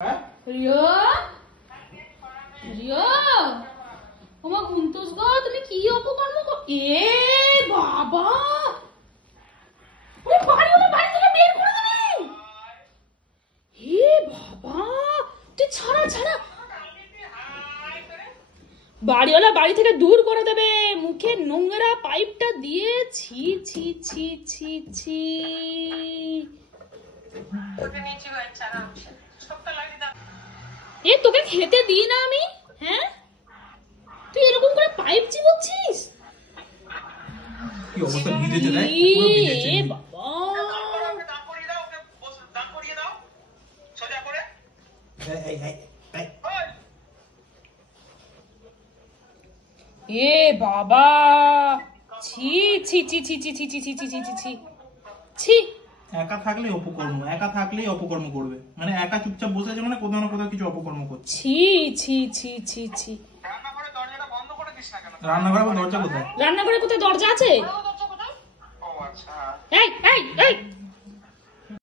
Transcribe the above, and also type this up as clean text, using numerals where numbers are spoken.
Rio Rio ওমা ঘুমতুস গো তুমি কি অপকর্ম এ বাবা ওরে বাড়ি থেকে বের করে দেবে হে বাবা তুই ছাড়া বাড়িওয়ালা বাড়ি থেকে দূর করে দেবে মুখে নোংরা পাইপটা দিয়ে ছি ছি ছি ছি ছি এ তোকে খেতে দিই না আমি হ্যাঁ তুই এরকম করে পাইপ চিবোচ্ছিস কি অবস্থা ভিজেছে দেখ পুরো ভিজেছে এ বাবা দাঁড় করিয়ে দাও ওকে দাঁড় করিয়ে দাও সোজা করে এই এ বাবা ছি ছি ছি ছি ছি ছি ছি ছি ছি ছি ছি ছি ছি একা থাকলেই অপকর্ম করবে মানে একা চুপচাপ বসে আছে মানে কোথাও না কোথাও কিছু অপকর্ম করছে ছি ছি ছি ছি ছি রান্নাঘরের দরজাটা বন্ধ করে দিস না কেন রান্নাঘরে দরজা কোথায় রান্নাঘরে কোথায় দরজা আছে দরজা কোথায় ও আচ্ছা এই এই এই